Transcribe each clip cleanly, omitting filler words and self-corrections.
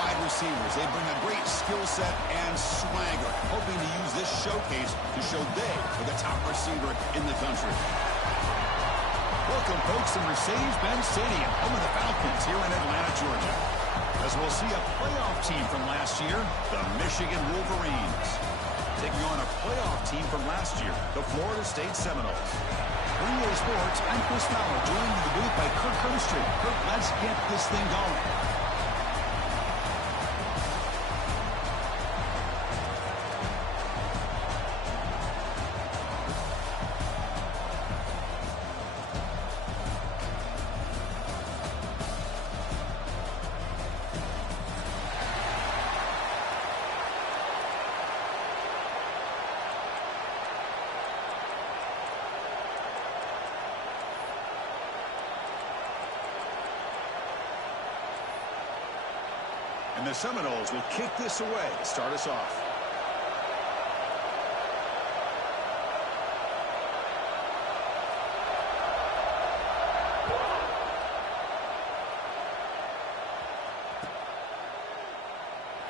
wide receivers. They bring a great skill set and swagger, hoping to use this showcase to show they are the top receiver in the country. Welcome, folks, to Mercedes-Benz Stadium, home of the Falcons here in Atlanta, Georgia. As we'll see a playoff team from last year, the Michigan Wolverines, taking on a playoff team from last year, the Florida State Seminoles. For EA Sports, I'm Chris Fowler, joined in the booth by Kirk Herbstreit. Kirk, let's get this thing going. And the Seminoles will kick this away to start us off.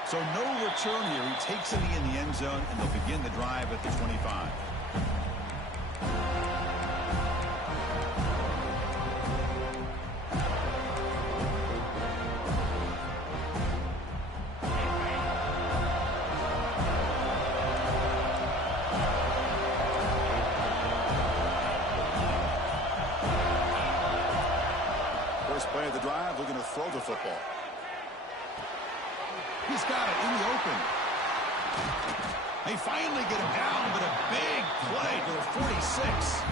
So no return here. He takes it in the end zone, and they'll begin the drive at the 25. Play of the drive, looking to throw the football. He's got it in the open. They finally get him down, but a big play to the 46.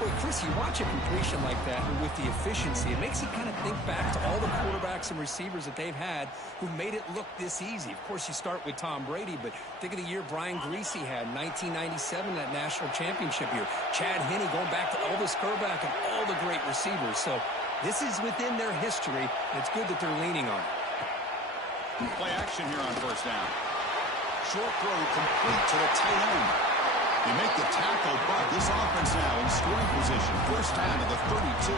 Boy, Chris, you watch a completion like that, and with the efficiency, it makes you kind of think back to all the quarterbacks and receivers that they've had who made it look this easy. Of course, you start with Tom Brady, but think of the year Brian Greasy had in 1997, that national championship year. Chad Henne going back to Elvis Grbac and all the great receivers. So this is within their history, and it's good that they're leaning on it. Play action here on first down. Short throw complete to the tight end. They make the tackle, but this offense now in scoring position. First down to the 32.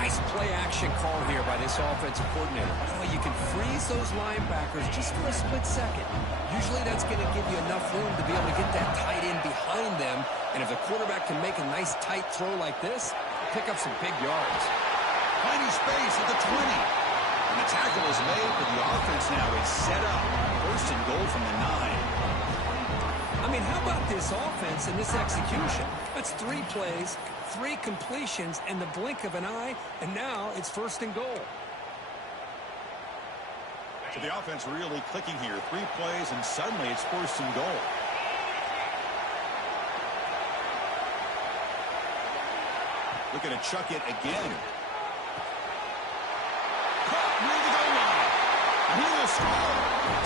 Nice play action call here by this offensive coordinator. You can freeze those linebackers just for a split second. Usually that's going to give you enough room to be able to get that tight end behind them. And if the quarterback can make a nice tight throw like this, pick up some big yards. Tiny space at the 20. And the tackle is made, but the offense now is set up. First and goal from the 9. I mean, how about this offense and this execution? That's 3 plays, 3 completions, and the blink of an eye, and now it's first and goal. So the offense really clicking here. 3 plays, and suddenly it's first and goal. Looking to chuck it again. Caught near the goal line. And he will score.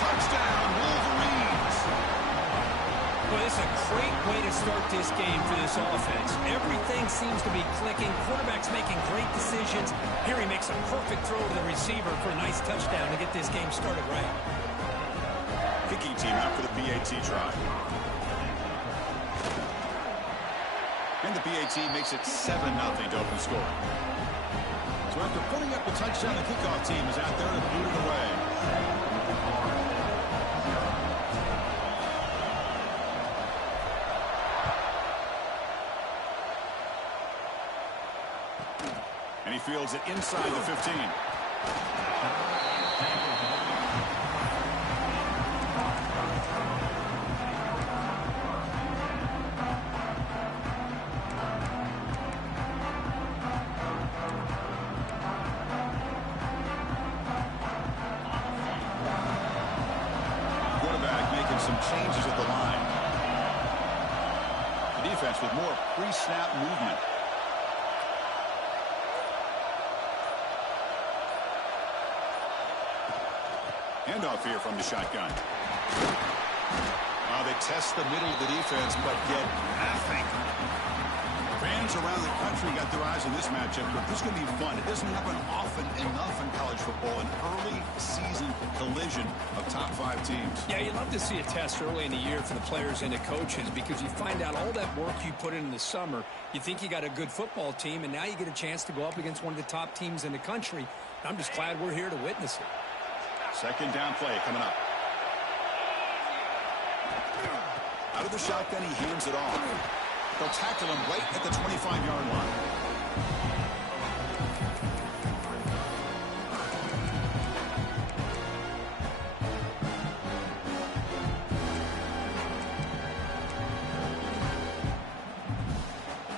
Touchdown, Wolverines. Well, it's a great way to start this game for this offense. Everything seems to be clicking. Quarterback's making great decisions. Here he makes a perfect throw to the receiver for a nice touchdown to get this game started right. Kicking team out for the PAT try. And the PAT makes it 7-0 to open scoring. So after putting up the touchdown, the kickoff team is out there to boot it away. And he fields it inside the 15. Some changes at the line. The defense with more pre-snap movement. Handoff here from the shotgun. They test the middle of the defense, but get nothing. Fans around the country got their eyes on this matchup, but this is going to be fun. It doesn't happen often enough in college football, an early season collision of top 5 teams. Yeah, you'd love to see a test early in the year for the players and the coaches, because you find out all that work you put in the summer. You think you got a good football team, and now you get a chance to go up against one of the top teams in the country. I'm just glad we're here to witness it. Second down play coming up. Out of the shotgun, he hands it off. They'll tackle him right at the 25-yard line.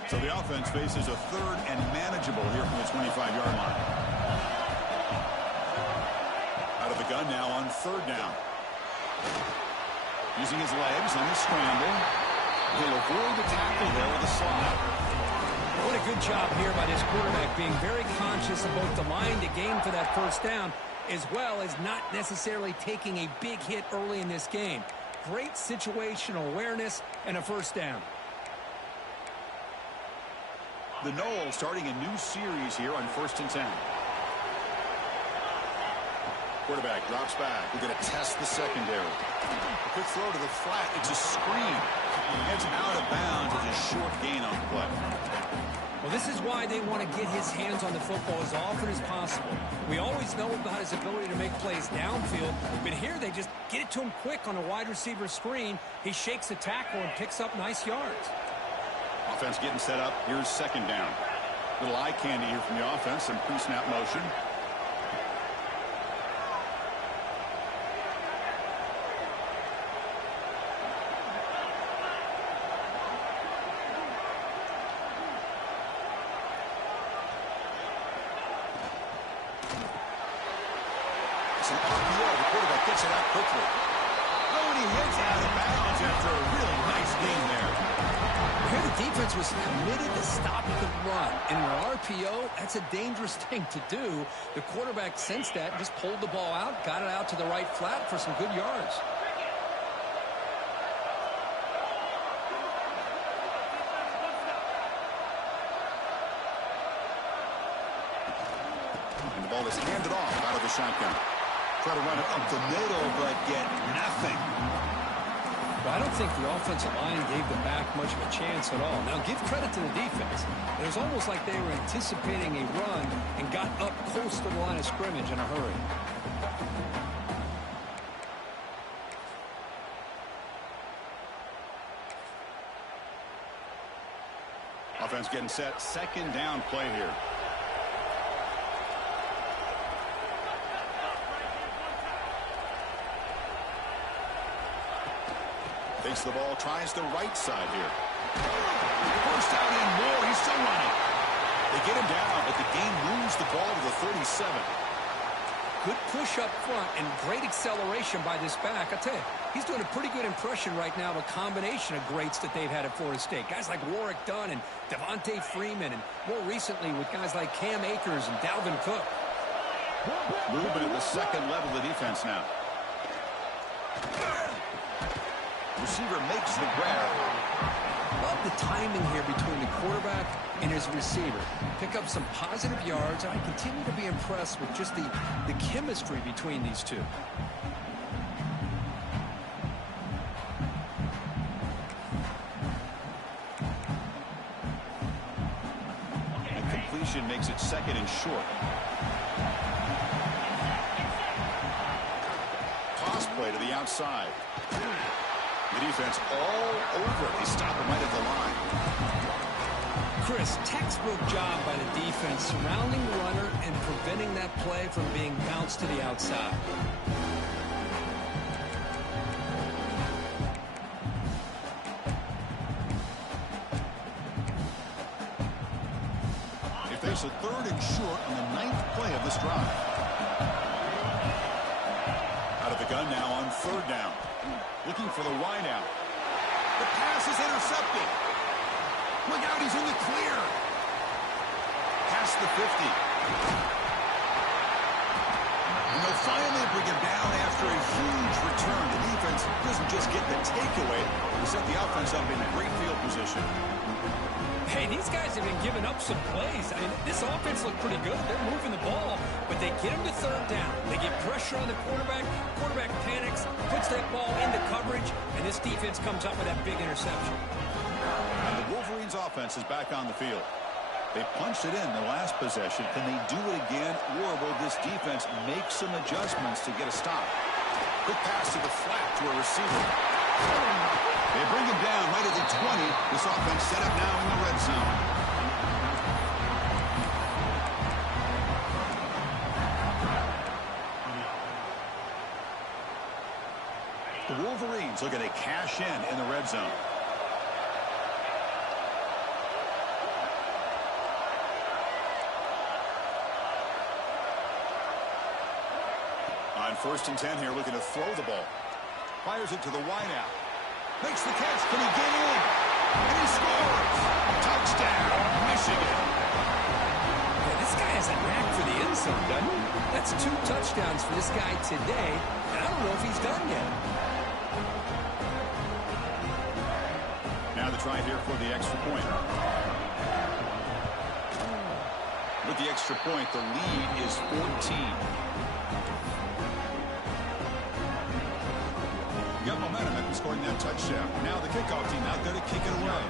So the offense faces a third and manageable here from the 25-yard line. Out of the gun now on third down. Using his legs on the scramble. He'll avoid the tackle there with a slide. What a good job here by this quarterback, being very conscious of both the line to gain for that first down, as well as not necessarily taking a big hit early in this game. Great situational awareness and a first down. The Noles starting a new series here on 1st and 10. Quarterback drops back. We're going to test the secondary. A quick throw to the flat. It's a screen. Heads out of bounds. It's a short gain on the play. Well, this is why they want to get his hands on the football as often as possible. We always know about his ability to make plays downfield, but here they just get it to him quick on a wide receiver screen. He shakes the tackle and picks up nice yards. Offense getting set up. Here's second down. Little eye candy here from the offense. Some pre-snap motion. It's an RPO. The quarterback gets it out quickly. Oh, and he hits out of bounds after a really nice game there. Here the defense was committed to stopping the run. In an RPO, that's a dangerous thing to do. The quarterback sensed that and just pulled the ball out, got it out to the right flat for some good yards. And the ball is handed off out of the shotgun. Try to run it up the middle, but get nothing. Well, I don't think the offensive line gave the back much of a chance at all. Now, give credit to the defense. It was almost like they were anticipating a run and got up close to the line of scrimmage in a hurry. Offense getting set. Second down play here. Takes the ball, tries the right side here. First down and more. He's still running. They get him down, but the game moves the ball to the 37. Good push up front and great acceleration by this back. I tell you, he's doing a pretty good impression right now of a combination of greats that they've had at Florida State. Guys like Warwick Dunn and Devontae Freeman, and more recently with guys like Cam Akers and Dalvin Cook. Movement at the second level of the defense now. Receiver makes the grab. Love the timing here between the quarterback and his receiver. Pick up some positive yards, and I continue to be impressed with just the chemistry between these two. And completion makes it second and short. Toss play to the outside. The defense all over. They stop him right at the line. Chris, textbook job by the defense surrounding the runner and preventing that play from being bounced to the outside. They face a third and short on the 9th play of this drive. Out of the gun now on third down. Looking for the wide out. The pass is intercepted. Look out, he's in the clear. Past the 50. And they'll finally bring him down after a huge return. The defense doesn't just get the takeaway. They set the offense up in great field position. Hey, these guys have been giving up some plays. I mean, this offense looked pretty good. They're moving the ball, but they get him to third down. They get pressure on the quarterback. Quarterback panics, puts that ball into coverage, and this defense comes up with that big interception. And the Wolverines offense is back on the field. They punched it in the last possession. Can they do it again, or will this defense make some adjustments to get a stop? Quick pass to the flat to a receiver. They bring him down right at the 20. This offense set up now in the red zone. The Wolverines looking to cash in the red zone. On 1st and 10 here, looking to throw the ball. Fires it to the wideout. Makes the catch. Can he get in? And he scores! Touchdown, Michigan. Yeah, this guy has a knack for the end zone, doesn't he? That's 2 touchdowns for this guy today, and I don't know if he's done yet. Now the try here for the extra point. With the extra point, the lead is 14. Got momentum after scoring that touchdown. Now the kickoff team out there to kick it away.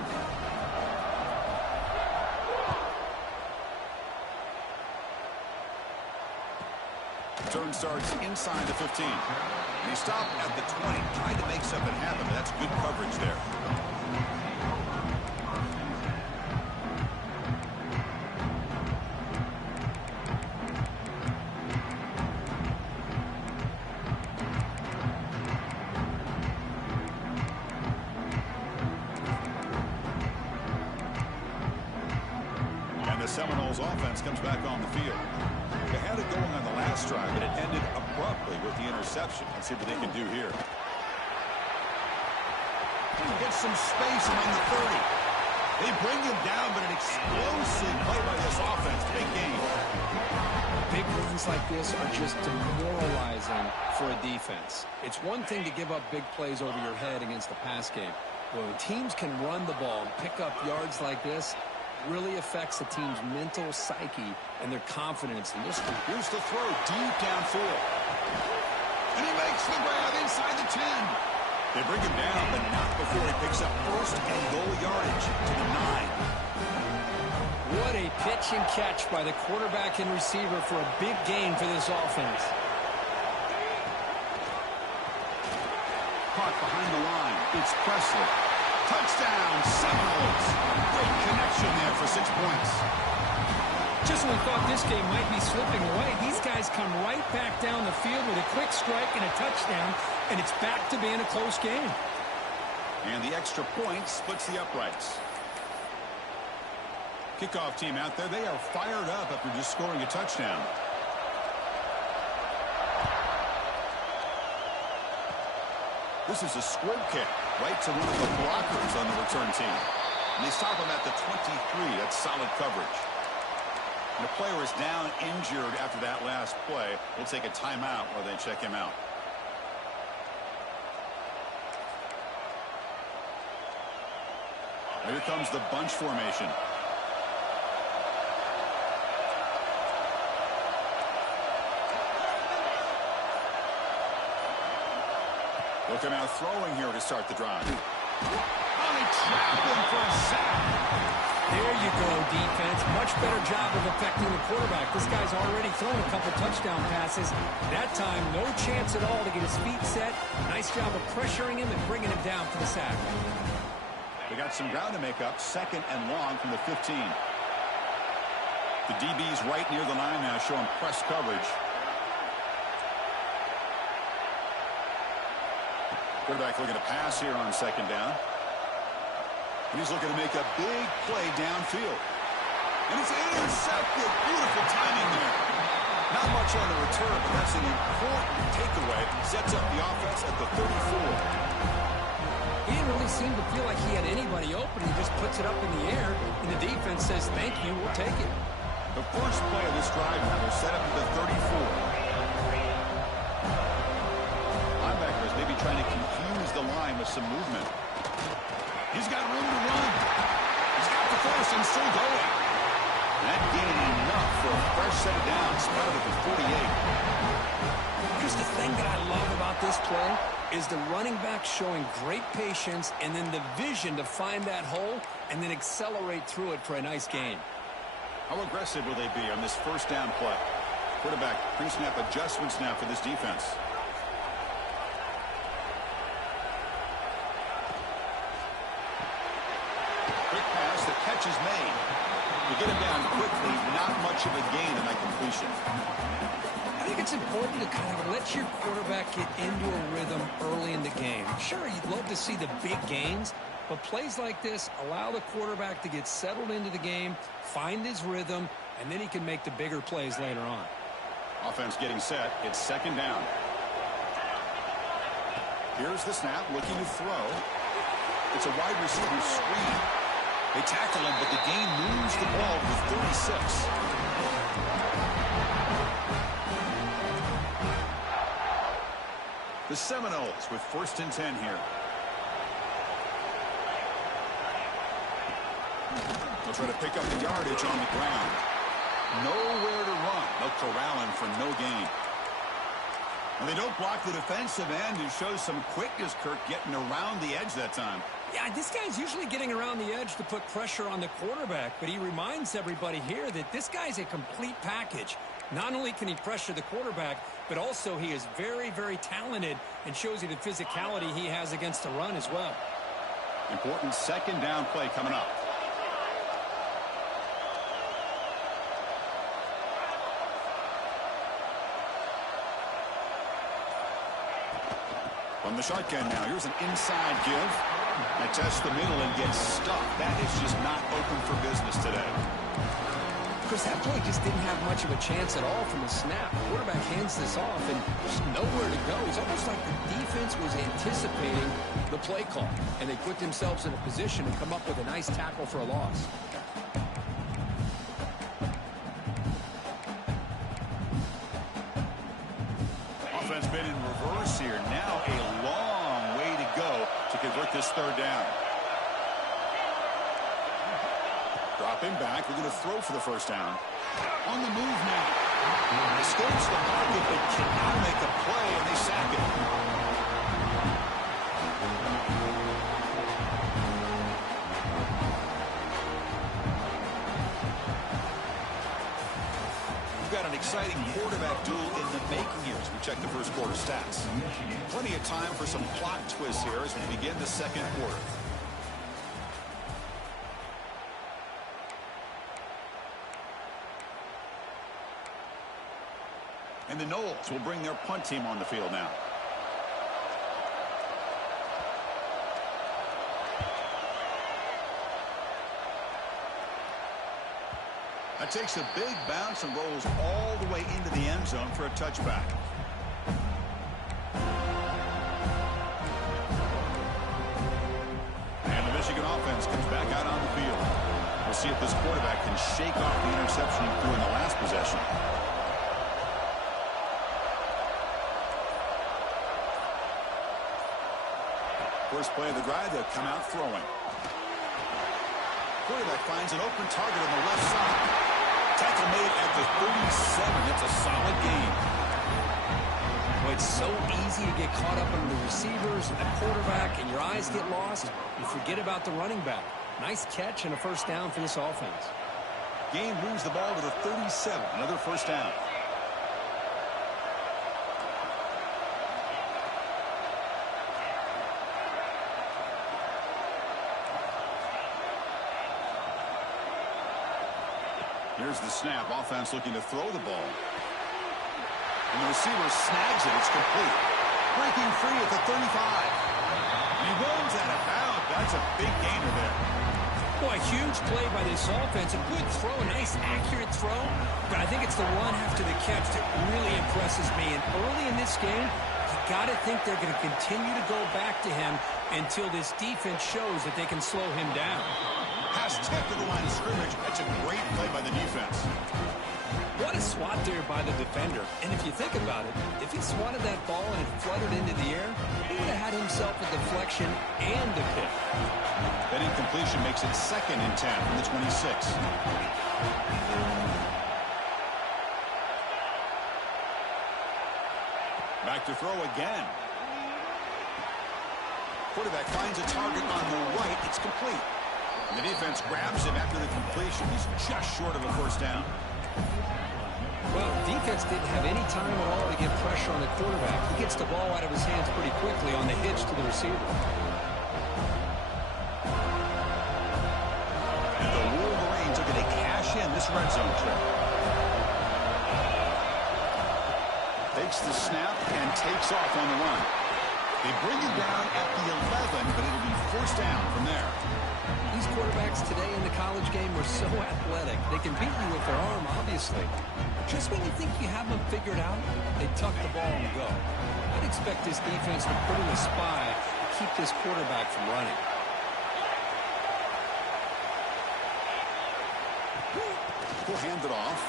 Turn starts inside the 15. And he stopped at the 20, tried to make something happen, but that's good coverage there. Seminoles offense comes back on the field. They had it going on the last drive, but it ended abruptly with the interception. Let's see what they can do here. Get some space among the 30. They bring him down, but an explosive play by this offense. Big game. Big runs like this are just demoralizing for a defense. It's one thing to give up big plays over your head against the pass game. When teams can run the ball and pick up yards like this, really affects the team's mental psyche and their confidence. And this here's the throw deep downfield. And he makes the grab inside the 10. They bring him down, but not before he picks up 1st and goal yardage to the 9. What a pitch and catch by the quarterback and receiver for a big gain for this offense. Caught behind the line. It's Presley. Touchdown, Seminoles. Great connection there for 6 points. Just when we thought this game might be slipping away, these guys come right back down the field with a quick strike and a touchdown, and it's back to being a close game. And the extra point splits the uprights. Kickoff team out there, they are fired up after just scoring a touchdown. This is a squib kick right to one of the blockers on the return team. And they stop him at the 23. That's solid coverage. And the player is down injured after that last play. We'll take a timeout while they check him out. Here comes the bunch formation. Looking out throwing here to start the drive. Oh, they trap him for a sack. There you go, defense. Much better job of affecting the quarterback. This guy's already thrown a couple touchdown passes. That time, no chance at all to get his feet set. Nice job of pressuring him and bringing him down for the sack. They got some ground to make up. 2nd and long from the 15. The DB's right near the line now, showing press coverage. Quarterback looking to pass here on 2nd down. And he's looking to make a big play downfield. And it's intercepted. Beautiful timing there. Not much on the return, but that's an important takeaway. Sets up the offense at the 34. He didn't really seem to feel like he had anybody open. He just puts it up in the air, and the defense says, thank you, we'll take it. The first play of this drive now, they're set up at the 34. Linebackers maybe trying to confuse the line with some movement. He's got room to run. He's got the force and still going. That gained enough for a fresh set of downs. Spotted at the 48. Here's the thing that I love about this play is the running back showing great patience and then the vision to find that hole and then accelerate through it for a nice gain. How aggressive will they be on this first down play? Quarterback, pre-snap adjustments now for this defense. Quick pass, the catch is made. To get him down quickly, not much of a gain in that completion. I think it's important to kind of let your quarterback get into a rhythm early in the game. Sure, you'd love to see the big gains, but plays like this allow the quarterback to get settled into the game, find his rhythm, and then he can make the bigger plays later on. Offense getting set. It's second down. Here's the snap, looking to throw. It's a wide receiver screen. They tackle him, but the gain moves the ball to 36. The Seminoles with 1st and 10 here. They'll try to pick up the yardage on the ground. Nowhere to run. They'll corral him for no gain. And they don't block the defensive end, who shows some quickness, Kirk, getting around the edge that time. Yeah, this guy's usually getting around the edge to put pressure on the quarterback, but he reminds everybody here that this guy's a complete package. Not only can he pressure the quarterback, but also he is very, very talented and shows you the physicality he has against the run as well. Important second down play coming up. From the shotgun now, here's an inside give. They test the middle and get stuck. That is just not open for business today. Because that play just didn't have much of a chance at all from the snap. The quarterback hands this off and just nowhere to go. It's almost like the defense was anticipating the play call, and they put themselves in a position to come up with a nice tackle for a loss. Offense been in reverse here. Now a long way to go to convert this third down. Dropping back. We're going to throw for the first down. On the move now. Escapes the market, but cannot make a play, and they sack it. We've got an exciting quarterback duel in the making here as we check the first quarter stats. Plenty of time for some plot twists here as we begin the second quarter. And the Noles will bring their punt team on the field now. That takes a big bounce and rolls all the way into the end zone for a touchback. And the Michigan offense comes back out on the field. We'll see if this quarterback can shake off the interception he threw in the last possession. First play of the drive, they'll come out throwing. Quarterback finds an open target on the left side. Tackle made at the 37. It's a solid gain. Well, it's so easy to get caught up in the receivers and the quarterback, and your eyes get lost. You forget about the running back. Nice catch and a first down for this offense. Gain moves the ball to the 37. Another first down. Here's the snap. Offense looking to throw the ball. And the receiver snags it. It's complete. Breaking free at the 35. And he runs out of bounds. That's a big gainer there. Boy, a huge play by this offense. A good throw, a nice accurate throw. But I think it's the run after the catch that really impresses me. And early in this game, you got to think they're going to continue to go back to him until this defense shows that they can slow him down. Pass tipped to the line of scrimmage. That's a great play by the defense. What a swat there by the defender. And if you think about it, if he swatted that ball and it fluttered into the air, he would have had himself a deflection and a pick. That incompletion makes it 2nd and 10 from the 26. Back to throw again. Quarterback finds a target on the right. It's complete. The defense grabs him after the completion. He's just short of a first down. Well, defense didn't have any time at all to get pressure on the quarterback. He gets the ball out of his hands pretty quickly on the hitch to the receiver. And the Wolverines are going to cash in this red zone trip. Takes the snap and takes off on the run. They bring it down at the 11, but it'll be first down from there. These quarterbacks today in the college game are so athletic. They can beat you with their arm, obviously. Just when you think you have them figured out, they tuck the ball and go. I'd expect this defense to put in a spy to keep this quarterback from running. We'll hand it off.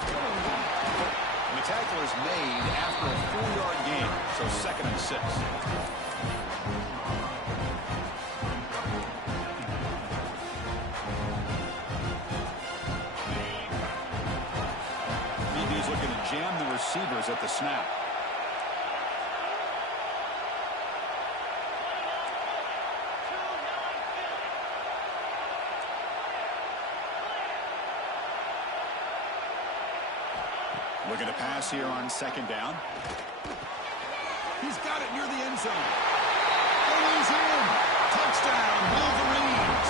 The tackle is made after a 4-yard gain, so 2nd and 6. BB's looking to jam the receivers at the snap. Looking to pass here on 2nd down. He's got it near the end zone. And he's in. Touchdown, Wolverines.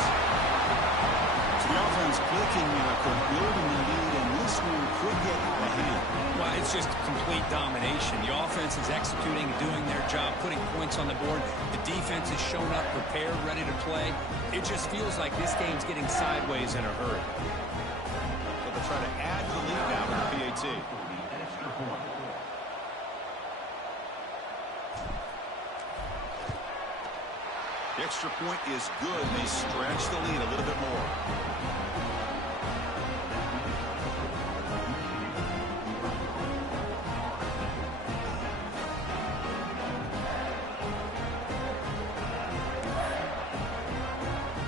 So the offense clicking could build in the lead, and this one could get out of hand. Well, it's just complete domination. The offense is executing, doing their job, putting points on the board. The defense has shown up, prepared, ready to play. It just feels like this game's getting sideways in a hurry. So they'll try to add to the lead now with the PAT. The extra point is good. They stretch the lead a little bit more.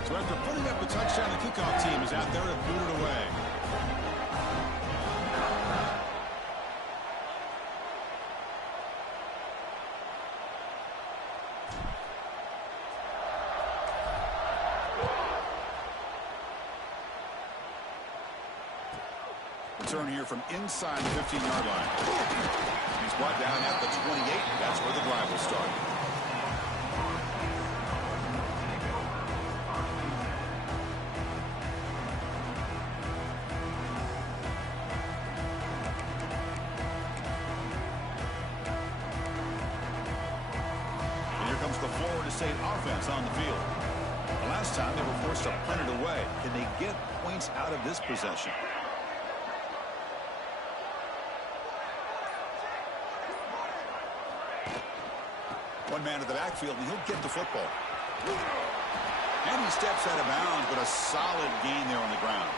So after putting up a touchdown, the kickoff team is out there to boot it away. Return here from inside the 15-yard line. He's brought down at the 28. That's where the drive will start. And here comes the Florida State offense on the field. The last time they were forced to punt it away. Can they get points out of this possession? One man to the backfield, and he'll get the football. And he steps out of bounds, but a solid gain there on the ground.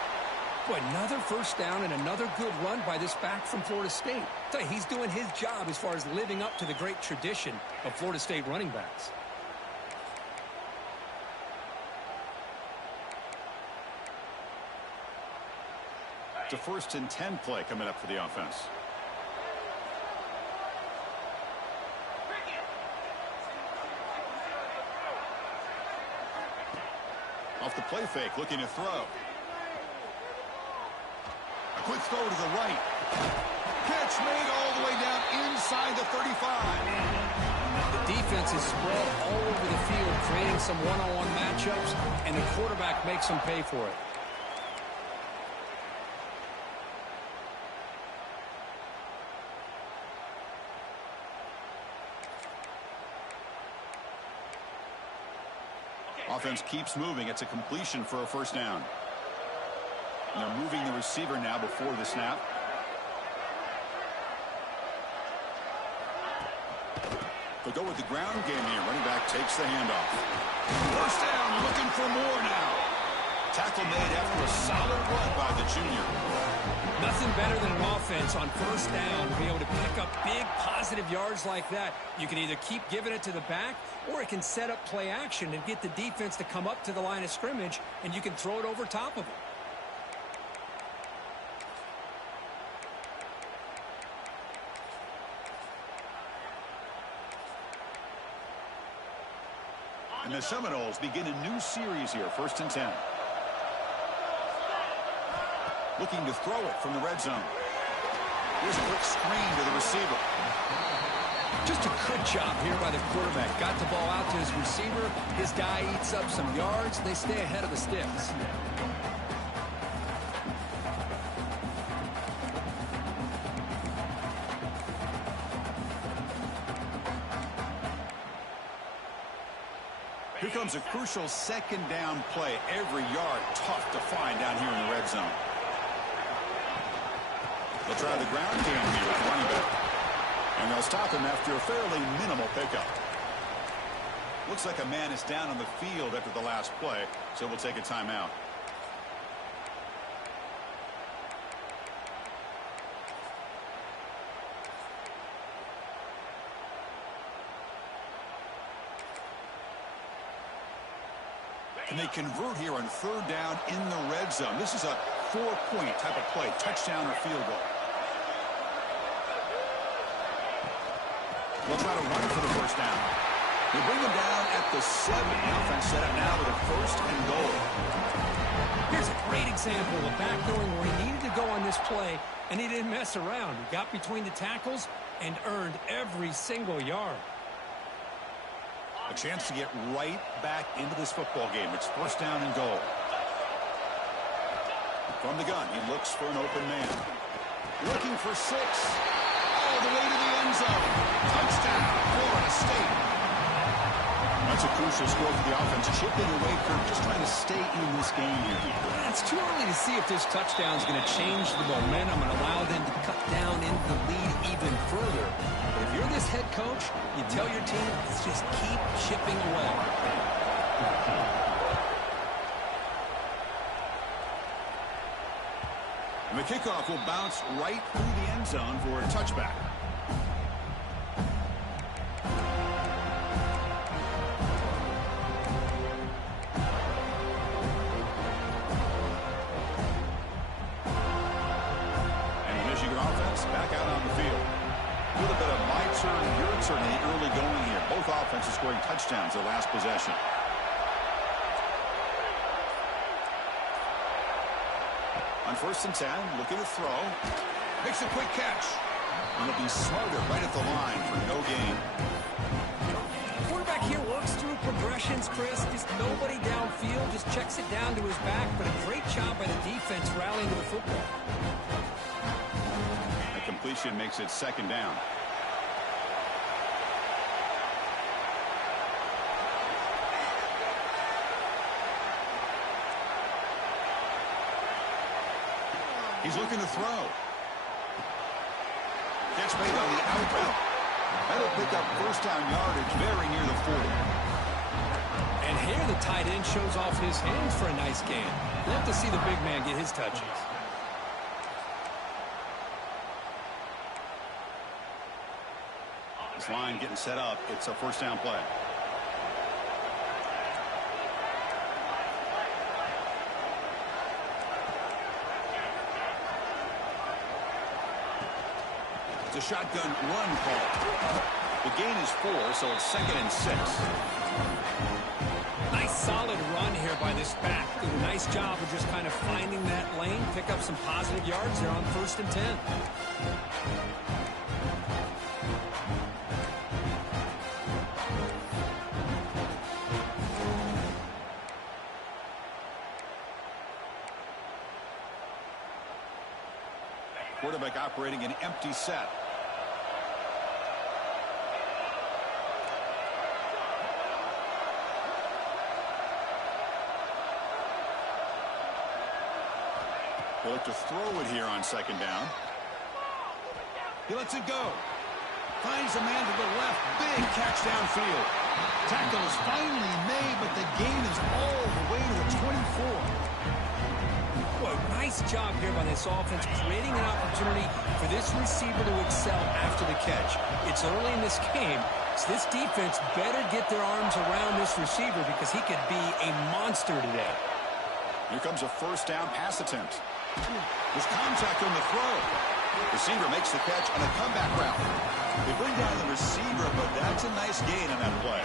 Boy, another first down and another good run by this back from Florida State. I tell you, he's doing his job as far as living up to the great tradition of Florida State running backs. It's a 1st and 10 play coming up for the offense. Off the play fake, looking to throw. A quick throw to the right. Catch made all the way down inside the 35. The defense is spread all over the field, creating some one-on-one matchups, and the quarterback makes them pay for it. Offense keeps moving. It's a completion for a first down. And they're moving the receiver now before the snap. They'll go with the ground game here. Running back takes the handoff. First down, looking for more now. Tackle made after a solid run by the junior. Nothing better than an offense on first down to be able to pick up big positive yards like that. You can either keep giving it to the back, or it can set up play action and get the defense to come up to the line of scrimmage, and you can throw it over top of them. And the Seminoles begin a new series here, 1st and 10. Looking to throw it from the red zone. Here's a quick screen to the receiver. Just a good job here by the quarterback. Got the ball out to his receiver. His guy eats up some yards. They stay ahead of the sticks. Here comes a crucial second down play. Every yard tough to find down here in the red zone. They'll try the ground game here with the running back. And they'll stop him after a fairly minimal pickup. Looks like a man is down on the field after the last play, so we'll take a timeout. And they convert here on third down in the red zone. This is a 4-point type of play, touchdown or field goal. They'll try to run for the first down. They bring him down at the 7. The offense set up now with a 1st and goal. Here's a great example of back knowing where he needed to go on this play, and he didn't mess around. He got between the tackles and earned every single yard. A chance to get right back into this football game. It's 1st down and goal. From the gun, he looks for an open man. Looking for 6. All the way to the end zone. Touchdown, Florida State. That's a crucial score for the offense. Chipping away, Kirk, just trying to stay in this game here. Yeah, it's too early to see if this touchdown is going to change the momentum and allow them to cut down into the lead even further. But if you're this head coach, you tell your team, let's just keep chipping away. And the kickoff will bounce right through the end zone for a touchback. And the Michigan offense back out on the field. A little bit of my turn, your turn in the early going here. Both offenses scoring touchdowns their last possession. On 1st and 10, looking to throw. Makes a quick catch. And he'll be smarter right at the line for no gain. Quarterback here works through progressions, Chris. Just nobody downfield, just checks it down to his back. But a great job by the defense rallying to the football. A completion makes it 2nd down. He's looking to throw. Catch made on the out route. That'll pick up 1st down yardage very near the 40. And here the tight end shows off his hands for a nice gain. Love to see the big man get his touches. This line getting set up. It's a 1st down play. It's a shotgun run call. The gain is 4, so it's 2nd and 6. Nice solid run here by this back. Did a nice job of just kind of finding that lane, pick up some positive yards there on 1st and 10. Quarterback operating an empty set. They look to throw it here on 2nd down. He lets it go. Finds a man to the left. Big catch downfield. Tackle is finally made, but the gain is all the way to the 24. Boy, nice job here by this offense, creating an opportunity for this receiver to excel after the catch. It's early in this game, so this defense better get their arms around this receiver because he could be a monster today. Here comes a 1st down pass attempt. There's contact on the throw. Receiver makes the catch on a comeback route. They bring down the receiver, but that's a nice gain on that play.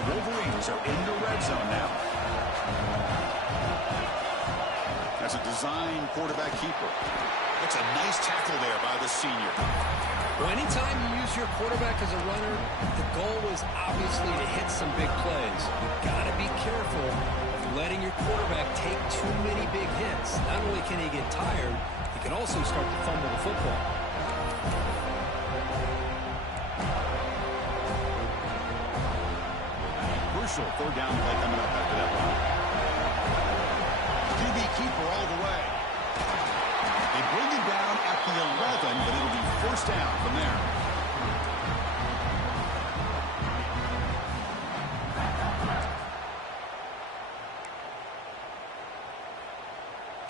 The Wolverines are in the red zone now. as a design quarterback keeper. That's a nice tackle there by the senior. Well, anytime you use your quarterback as a runner, the goal is obviously to hit some big plays. You've got to be careful of letting your quarterback take too many big hits. Not only can he get tired, he can also start to fumble the football. Crucial third down play coming up after that run. QB keeper all the way. They bring him down at the 11, but it'll be first down from there.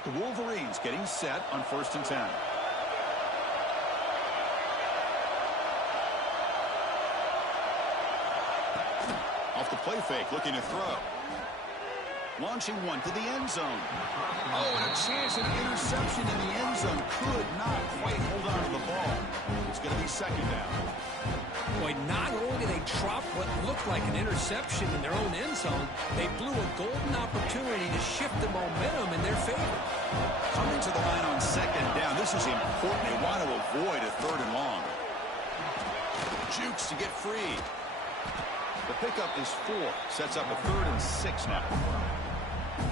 The Wolverines getting set on 1st and 10. Off the play fake, looking to throw. Launching one to the end zone. Oh, and a chance at interception in the end zone. Could not quite hold on to the ball. It's going to be second down. Boy, not only did they drop what looked like an interception in their own end zone, they blew a golden opportunity to shift the momentum in their favor. Coming to the line on second down. This is important. They want to avoid a 3rd and long. Jukes to get free. The pickup is 4. Sets up a 3rd and 6 now.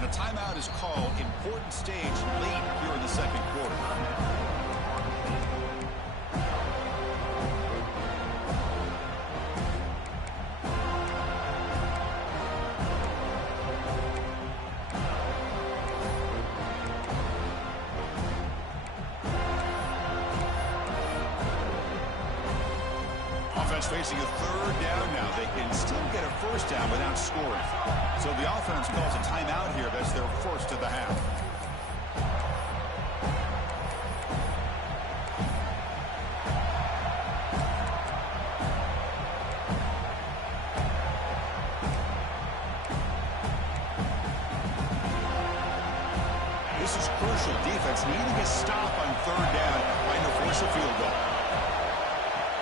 The timeout is called. Important stage late here in the second quarter. Offense facing a 3rd down now. They can still get a first down without scoring. So the offense calls a timeout here. That's their first of the half. This is crucial. Defense needing a stop on 3rd down, trying to force a field goal.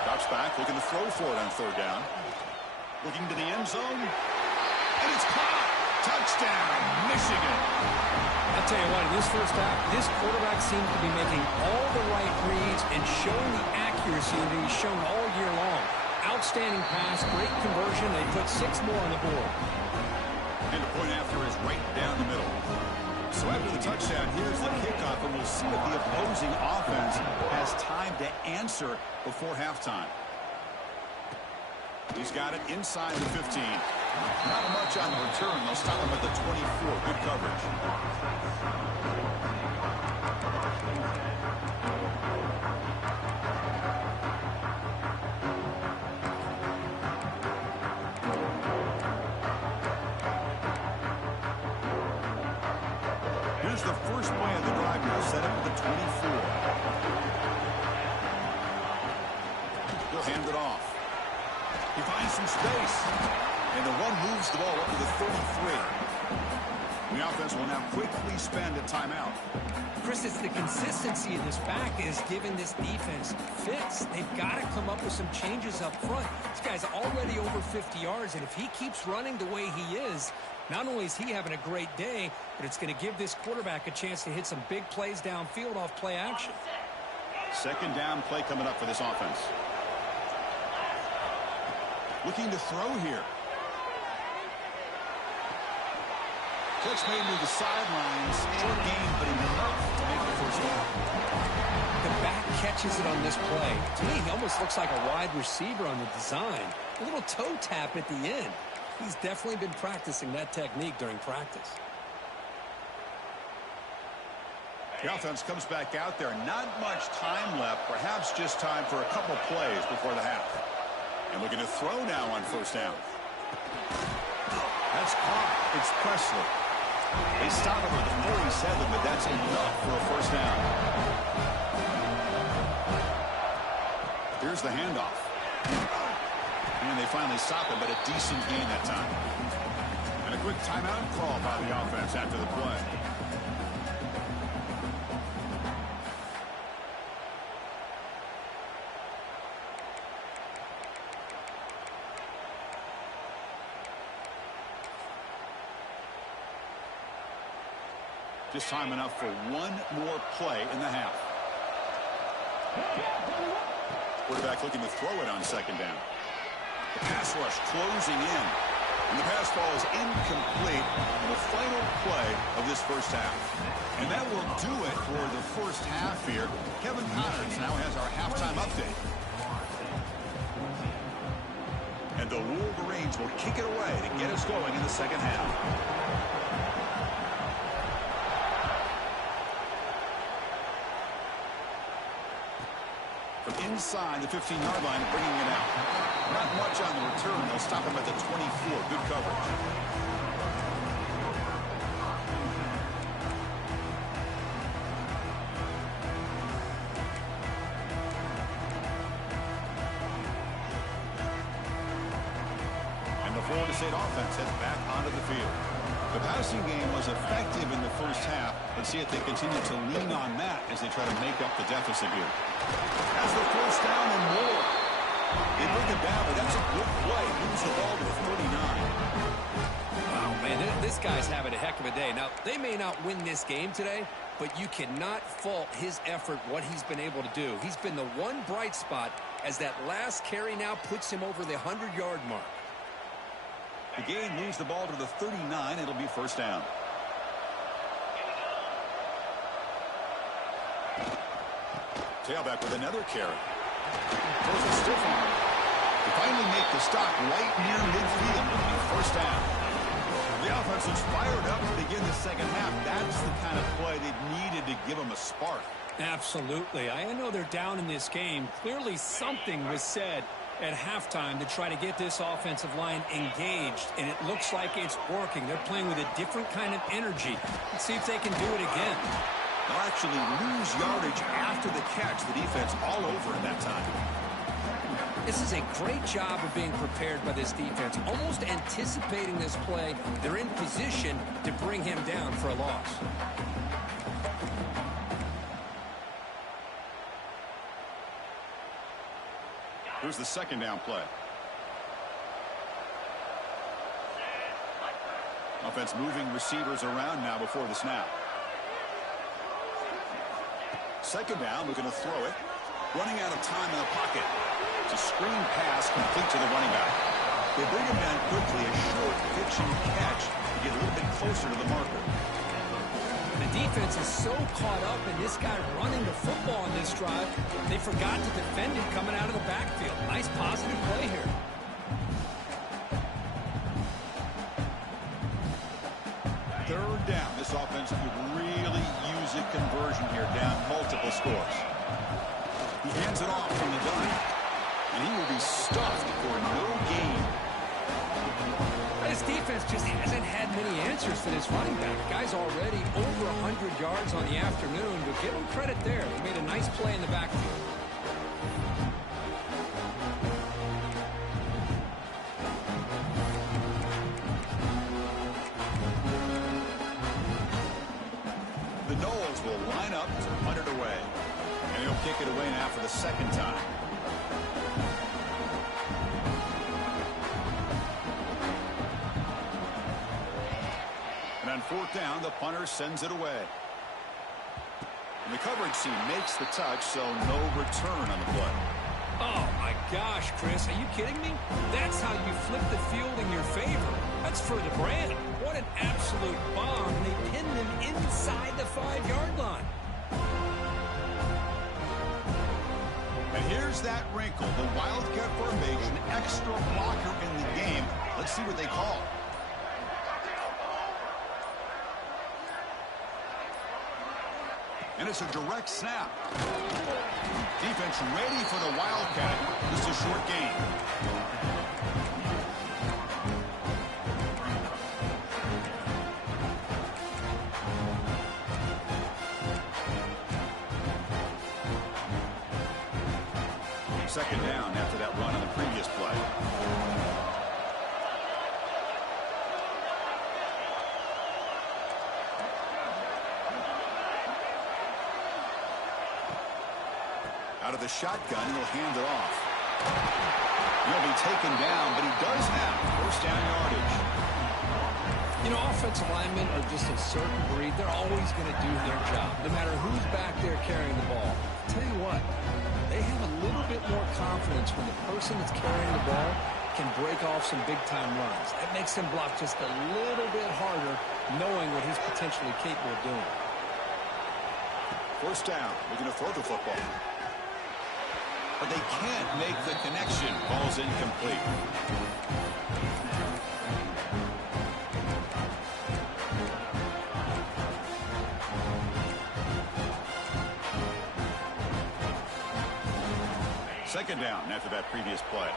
Drops back, looking to throw for it on 3rd down. Looking to the end zone. And it's caught. Touchdown, Michigan. I'll tell you what, in this first half, this quarterback seemed to be making all the right reads and showing the accuracy that he's shown all year long. Outstanding pass, great conversion. They put 6 more on the board. And the point after is right down the middle. So after the touchdown, here's the kickoff, and we'll see if the opposing offense has time to answer before halftime. He's got it inside the 15. Not much on the return. They'll stop him at the 24. Good coverage. Here's the first play of the drive now, set up at the 24. He'll hand it off. He finds some space. And the run moves the ball up to the 33. The offense will now quickly spend a timeout. Chris, it's the consistency of this back is giving this defense fits. They've got to come up with some changes up front. This guy's already over 50 yards, and if he keeps running the way he is, not only is he having a great day, but it's going to give this quarterback a chance to hit some big plays downfield off play action. Second down play coming up for this offense. Looking to throw here. Catch made to the sidelines. Short game, but enough to make the first down. The back catches it on this play. To me, he almost looks like a wide receiver on the design. A little toe tap at the end. He's definitely been practicing that technique during practice. The offense comes back out there. Not much time left. Perhaps just time for a couple plays before the half. And looking to throw now on first down. That's caught. It's Presley. They stop him at the 47, but that's enough for a first down. Here's the handoff. And they finally stop him, but a decent gain that time. And a quick timeout call by the offense after the play. Just time enough for one more play in the half. Quarterback looking to throw it on second down. The pass rush closing in. And the pass falls incomplete on the final play of this first half. And that will do it for the first half here. Kevin Connors now has our halftime update. And the Wolverines will kick it away to get us going in the second half. From inside the 15-yard line, bringing it out. Not much on the return. They'll stop him at the 24. Good coverage. And the Florida State offense heads back onto the field. The passing game was effective in the first half. Let's see if they continue to lean on that as they try to make up the deficit here. That's the first down and more. They bring it down, but that's a good play. Moves the ball to the 49. Wow, man, this guy's having a heck of a day. Now, they may not win this game today, but you cannot fault his effort, what he's been able to do. He's been the one bright spot as that last carry now puts him over the 100-yard mark. The game moves the ball to the 39. It'll be first down. Tailback with another carry. Throws a stiff arm. They finally make the stop right near midfield. It'll be first down. The offense is fired up to begin the second half. That's the kind of play they needed to give them a spark. Absolutely. I know they're down in this game. Clearly something was said at halftime to try to get this offensive line engaged, and it looks like it's working. They're playing with a different kind of energy. Let's see if they can do it again. They'll actually lose yardage after the catch. The defense all over at that time. This is a great job of being prepared by this defense, almost anticipating this play. They're in position to bring him down for a loss. Here's the second down play. Offense moving receivers around now before the snap. Second down, looking to throw it. Running out of time in the pocket. It's a screen pass complete to the running back. They bring him down quickly, a short fiction catch to get a little bit closer to the marker. The defense is so caught up in this guy running the football on this drive, they forgot to defend it coming out of the backfield. Nice positive play here. Third down. This offense could really use a conversion here, down multiple scores. He hands it off from the gun, and he will be stuffed for no gain. This defense just hasn't had many answers for this running back. Guy's already over 100 yards on the afternoon, but give him credit there. He made a nice play in the backfield. The Knowles will line up to punt it away. And he'll kick it away now for the second time. And on fourth down, the punter sends it away. And the coverage team makes the touch, so no return on the play. Oh, my gosh, Chris. Are you kidding me? That's how you flip the field in your favor. That's for the brand. What an absolute bomb. They pin them inside the 5-yard line. And here's that wrinkle. The Wildcat formation, extra blocker in the game. Let's see what they call. And it's a direct snap. Defense ready for the Wildcat. Just a short gain. Second down after that run on the previous play. Out of the shotgun, he'll hand it off. He'll be taken down, but he does have first down yardage. You know, offensive linemen are just a certain breed. They're always going to do their job, no matter who's back there carrying the ball. I'll tell you what, they have a little bit more confidence when the person that's carrying the ball can break off some big-time runs. That makes him block just a little bit harder, knowing what he's potentially capable of doing. First down, looking to throw the football. But they can't make the connection. Ball's incomplete. Second down after that previous play.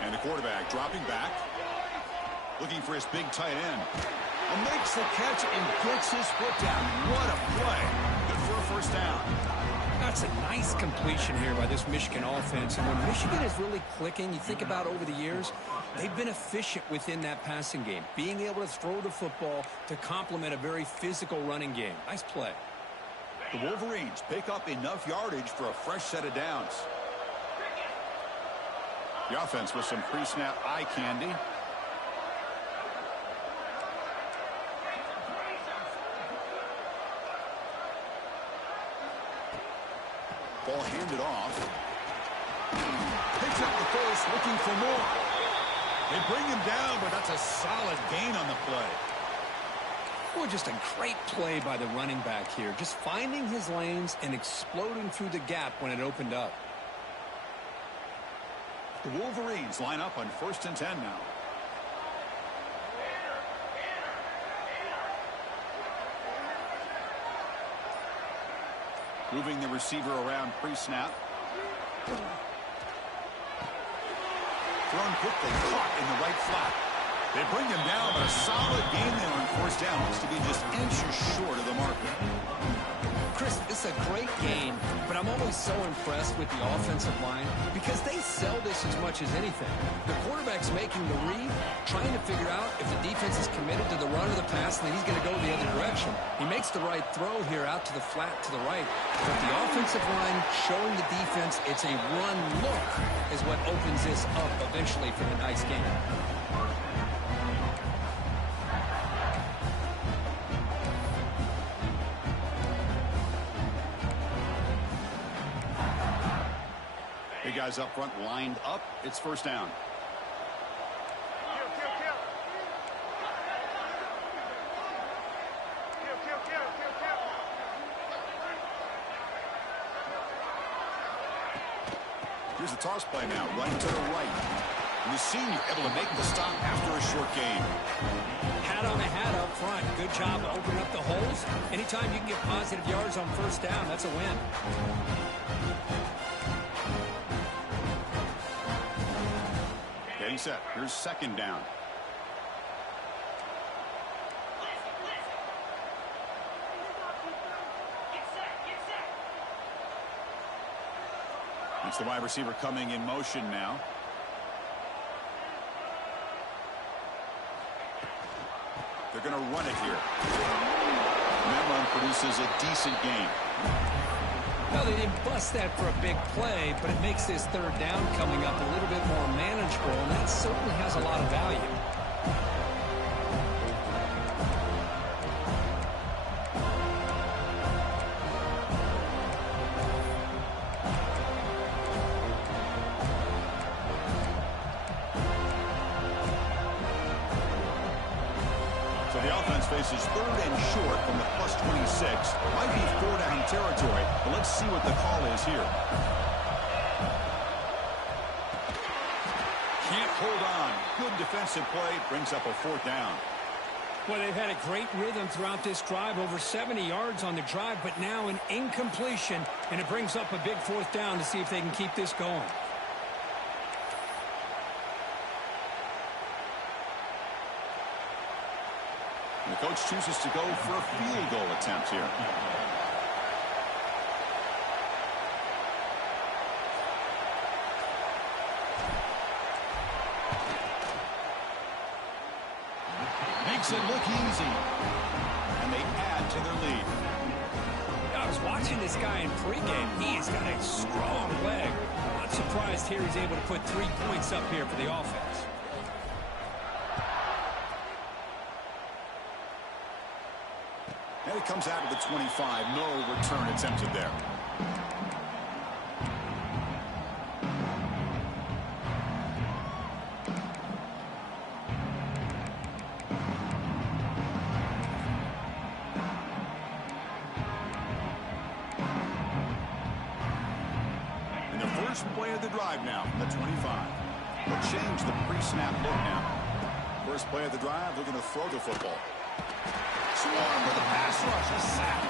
And the quarterback dropping back, looking for his big tight end. And makes the catch and gets his foot down. What a play. Good for a first down. That's a nice completion here by this Michigan offense. And when Michigan is really clicking, you think about over the years, they've been efficient within that passing game, being able to throw the football to complement a very physical running game. Nice play. The Wolverines pick up enough yardage for a fresh set of downs. The offense with some pre-snap eye candy. Ball handed off. Picks up the first, looking for more. They bring him down, but that's a solid gain on the play. Well, just a great play by the running back here. Just finding his lanes and exploding through the gap when it opened up. The Wolverines line up on 1st and 10 now. Moving the receiver around pre-snap. Thrown quickly, caught in the right flat. They bring him down, but a solid game there on 4th down. Looks to be just inches short of the marker. Chris, it's a great game, but I'm always so impressed with the offensive line because they sell this as much as anything. The quarterback's making the read, trying to figure out if the defense is committed to the run or the pass, and then he's going to go the other direction. He makes the right throw here out to the flat to the right, but the offensive line showing the defense it's a run look is what opens this up eventually for the nice game. Big guys up front lined up. It's 1st down. Here's the toss play now, running to the right. And the senior able to make the stop after a short gain. Hat on a hat up front. Good job of opening up the holes. Anytime you can get positive yards on 1st down, that's a win. Getting set. Here's 2nd down. It's the wide receiver coming in motion now. They're going to run it here. And that run produces a decent gain. No, they didn't bust that for a big play, but it makes this 3rd down coming up a little bit more manageable, and that certainly has a lot of value. So the offense faces 3rd and short from the +26. Might be 4-down territory, but let's see what the call is here. Can't hold on. Good defensive play. Brings up a 4th down. Well, they've had a great rhythm throughout this drive, over 70 yards on the drive, but now an incompletion, and it brings up a big 4th down to see if they can keep this going. And the coach chooses to go for a field goal attempt here. Makes it look easy. And they add to their lead. I was watching this guy in pregame. He has got a strong leg. Not surprised here he's able to put 3 points up here for the offense. And it comes out of the 25. No return attempted there. And the first play of the drive now from the 25. We'll change the pre-snap look now. First play of the drive, looking to throw the football. Swarm with a pass rush, a sack.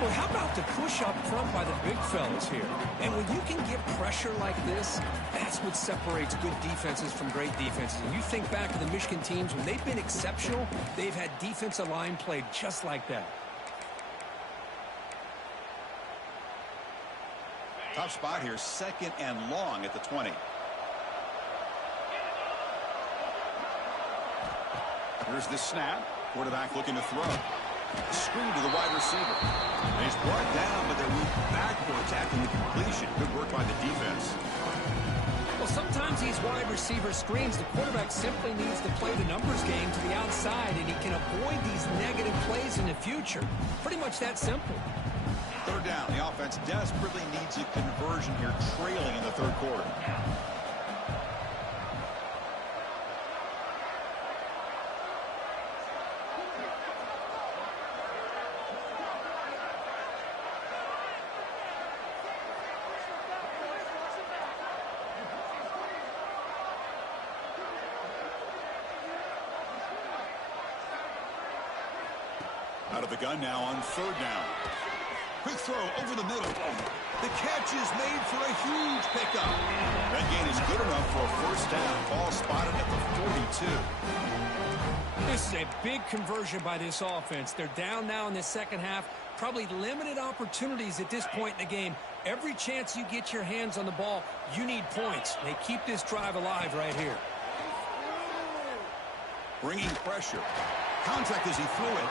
Well, how about the push up front by the big fellas here? And when you can get pressure like this, that's what separates good defenses from great defenses. And you think back to the Michigan teams, when they've been exceptional, they've had defensive line played just like that. Tough spot here, 2nd and long at the 20. Here's the snap. Quarterback looking to throw. Screen to the wide receiver. And he's brought down, but they move backwards after the completion. Good work by the defense. Well, sometimes these wide receiver screens, the quarterback simply needs to play the numbers game to the outside, and he can avoid these negative plays in the future. Pretty much that simple. 3rd down. The offense desperately needs a conversion here, trailing in the 3rd quarter. Out of the gun now on 3rd down. Quick throw over the middle. The catch is made for a huge pickup. That gain is good enough for a 1st down. Ball spotted at the 42. This is a big conversion by this offense. They're down now in the 2nd half. Probably limited opportunities at this point in the game. Every chance you get your hands on the ball, you need points. They keep this drive alive right here. Bringing pressure. Contact as he threw it.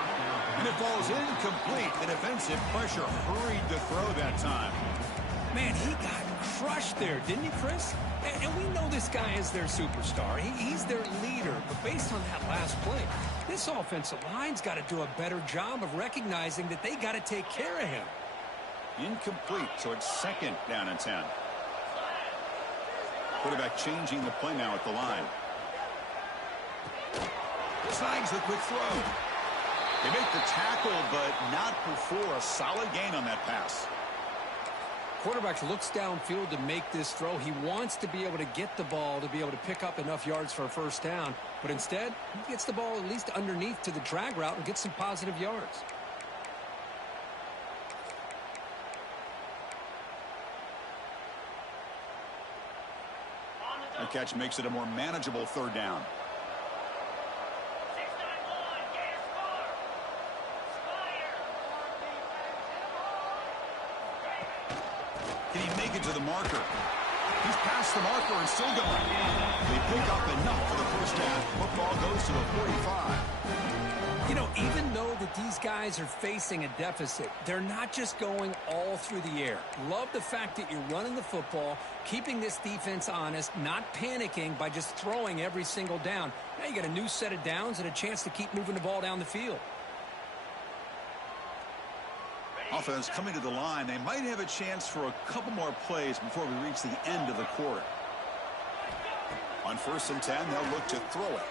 And it falls incomplete. The defensive pressure hurried the throw that time. Man, he got crushed there, didn't he, Chris? And we know this guy is their superstar. He's their leader. But based on that last play, this offensive line's got to do a better job of recognizing that they got to take care of him. Incomplete, so it's 2nd down and 10. Quarterback changing the play now at the line. Snags the quick throw. They make the tackle, but not before a solid gain on that pass. Quarterback looks downfield to make this throw. He wants to be able to get the ball to be able to pick up enough yards for a 1st down. But instead, he gets the ball at least underneath to the drag route and gets some positive yards. The catch makes it a more manageable 3rd down. Can he make it to the marker? He's past the marker and still going. They pick up enough for the 1st down. Football goes to the 45. You know, even though that these guys are facing a deficit, they're not just going all through the air. Love the fact that you're running the football, keeping this defense honest, not panicking by just throwing every single down. Now you got a new set of downs and a chance to keep moving the ball down the field. Offense coming to the line. They might have a chance for a couple more plays before we reach the end of the quarter. On 1st and 10, they'll look to throw it.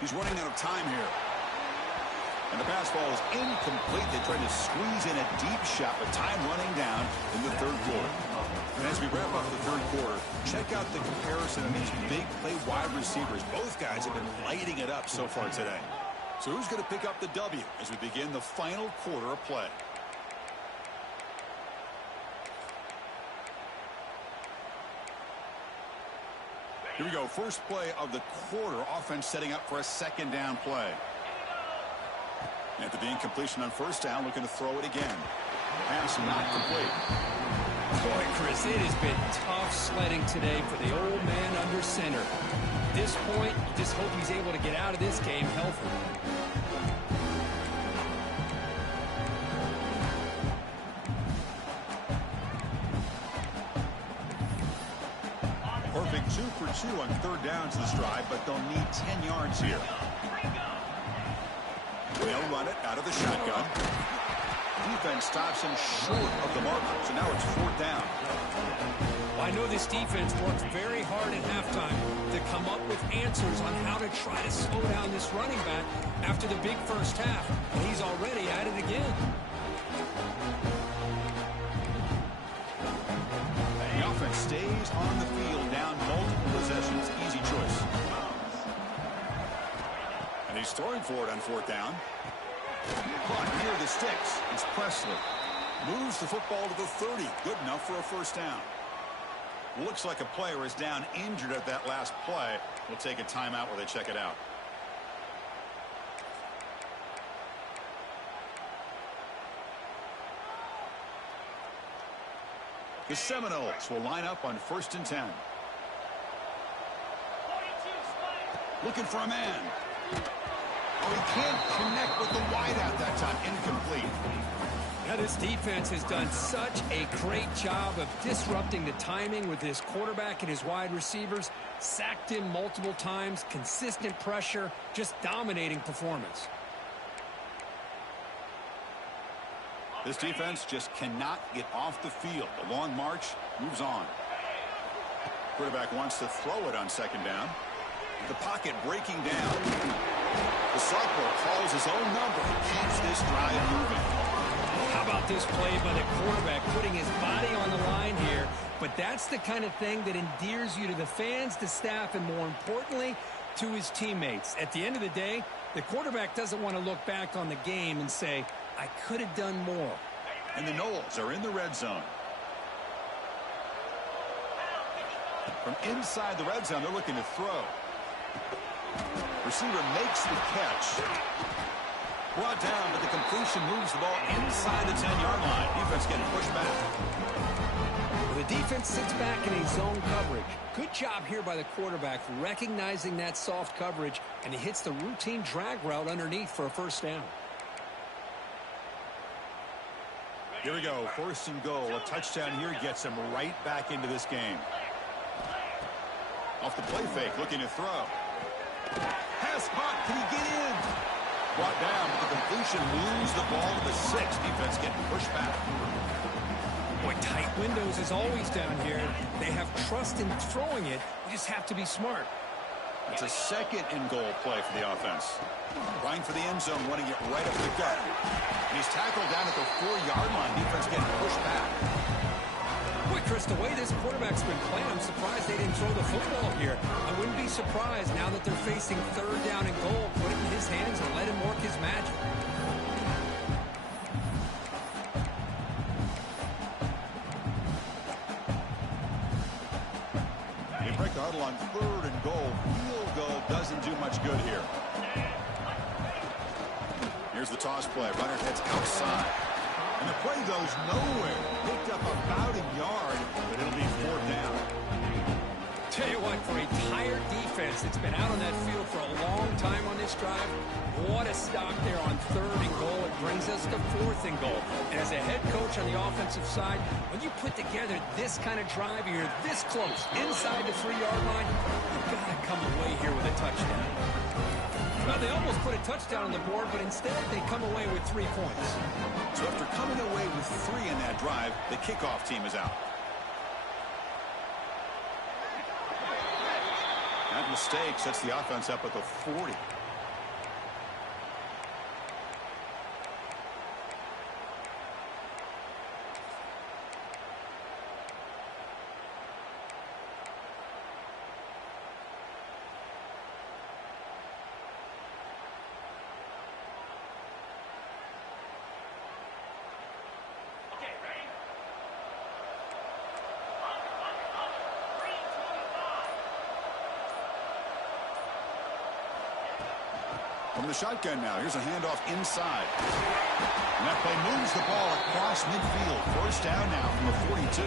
He's running out of time here. And the pass ball is incomplete. They try to squeeze in a deep shot, but time running down in the 3rd quarter. And as we wrap up the 3rd quarter, check out the comparison of these big play wide receivers. Both guys have been lighting it up so far today. So who's going to pick up the W as we begin the final quarter of play? Here we go. First play of the quarter. Offense setting up for a 2nd down play. After the incompletion on 1st down, looking to throw it again. Pass not complete. Boy, Chris, it has been tough sledding today for the old man under center. At this point, you just hope he's able to get out of this game healthy. Perfect 2 for 2 on third downs this drive, but they'll need 10 yards here. They'll run it out of the shotgun. Defense stops him short of the marker, so now it's fourth down. I know this defense worked very hard at halftime to come up with answers on how to try to slow down this running back after the big first half, and he's already at it again. The offense stays on the field, down multiple possessions. Easy choice. And he's throwing for it on fourth down. Caught near the sticks. It's Presley. Moves the football to the 30. Good enough for a first down. Looks like a player is down injured at that last play. We'll take a timeout while they check it out. The Seminoles will line up on 1st and 10. Looking for a man. Oh, he can't connect with the wideout that time. Incomplete. Now, this defense has done such a great job of disrupting the timing with his quarterback and his wide receivers. Sacked him multiple times, consistent pressure, just dominating performance. This defense just cannot get off the field. The long march moves on. Quarterback wants to throw it on second down. The pocket breaking down. The sophomore calls his own number and keeps this drive moving. How about this play by the quarterback, putting his body on the line here? But that's the kind of thing that endears you to the fans, the staff, and more importantly, to his teammates. At the end of the day, the quarterback doesn't want to look back on the game and say, I could have done more. And the Noles are in the red zone. From inside the red zone, they're looking to throw. Receiver makes the catch. Brought down, but the completion moves the ball inside the 10-yard line. Defense getting pushed back. Well, the defense sits back in a zone coverage. Good job here by the quarterback recognizing that soft coverage, and he hits the routine drag route underneath for a first down. Here we go, 1st and goal. A touchdown here gets him right back into this game. Off the play fake, looking to throw. Pass caught, can he get in? Brought down, but the completion moves the ball to the 6. Defense getting pushed back. Boy, tight windows is always down here. They have trust in throwing it. You just have to be smart. It's a 2nd and goal play for the offense. Trying for the end zone, wanting it right up the gut. And he's tackled down at the 4-yard line. Defense getting pushed back. Boy, Chris, the way this quarterback's been playing, I'm surprised they didn't throw the football here. I wouldn't be surprised now that they're facing 3rd down and goal. Put it in his hands and let him work his magic. They break the huddle on 3rd and goal. Field goal doesn't do much good here. Here's the toss play. Runner heads outside. And the play goes nowhere. Picked up about a yard, but it'll be 4th down. Tell you what, for a tired defense that's been out on that field for a long time on this drive, what a stop there on 3rd and goal. It brings us to 4th and goal. And as a head coach on the offensive side, when you put together this kind of drive, you're this close, inside the 3-yard line, you've got to come away here with a touchdown. Well, they almost put a touchdown on the board, but instead they come away with 3 points. So after coming away with 3 in that drive, the kickoff team is out. That mistake sets the offense up at the 40. From the shotgun now, here's a handoff inside. And that play moves the ball across midfield. First down now from the 42.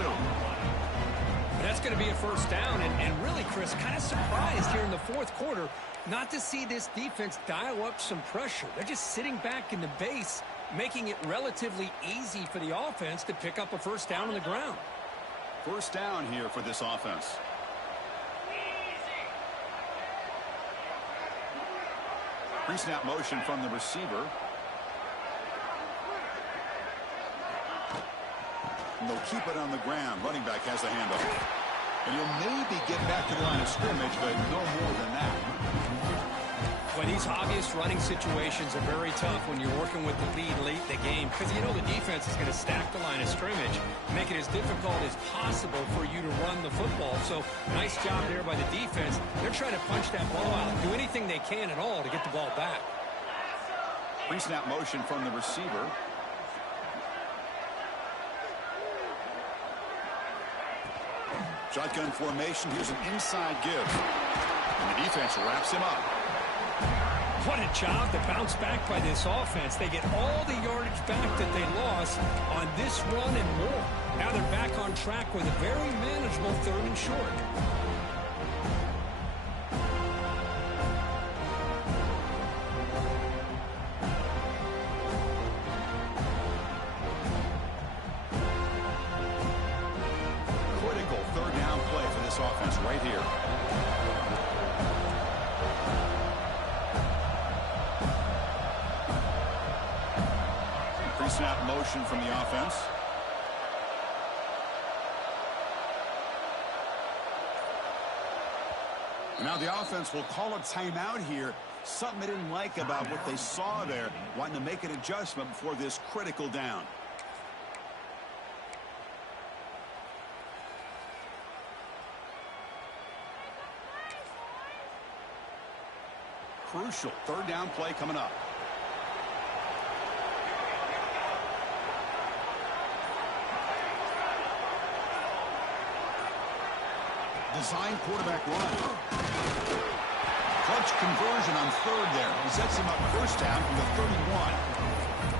That's going to be a first down, and really, Chris, kind of surprised here in the fourth quarter not to see this defense dial up some pressure. They're just sitting back in the base, making it relatively easy for the offense to pick up a first down on the ground. First down here for this offense. Pre-snap motion from the receiver. And they'll keep it on the ground. Running back has a handoff. And he'll maybe get back to the line of scrimmage, but no more than that. Well, these obvious running situations are very tough when you're working with the lead late in the game, because you know the defense is going to stack the line of scrimmage, make it as difficult as possible for you to run the football. So nice job there by the defense. They're trying to punch that ball out, do anything they can at all to get the ball back. Pre-snap motion from the receiver. Shotgun formation. Here's an inside give. And the defense wraps him up. What a job to bounce back by this offense. They get all the yardage back that they lost on this run and more. Now they're back on track with a very manageable 3rd and short. Offense right here. Pre-snap motion from the offense. Now the offense will call a timeout here. Something they didn't like about what they saw there, wanting to make an adjustment before this critical down. Crucial 3rd down play coming up. Design quarterback run. Clutch conversion on 3rd there. He sets him up first down from the 31.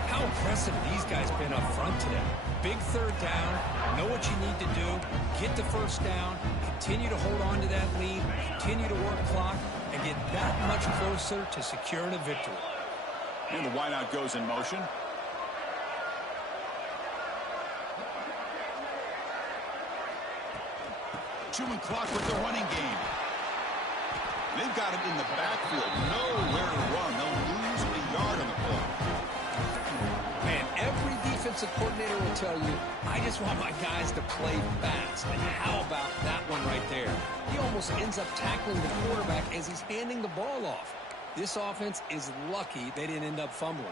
How impressive these guys been up front today. Big 3rd down. Know what you need to do. Get the first down. Continue to hold on to that lead. Continue to work clock. And get that much closer to securing a victory. And the wideout goes in motion. Chewing clock with the running game. They've got him in the backfield. Nowhere to run. They'll lose a yard on the play. Man, every defensive coordinator will tell you, I just want my guys to play fast. And how about that one right there? He almost ends up tackling the quarterback as he's handing the ball off. This offense is lucky they didn't end up fumbling.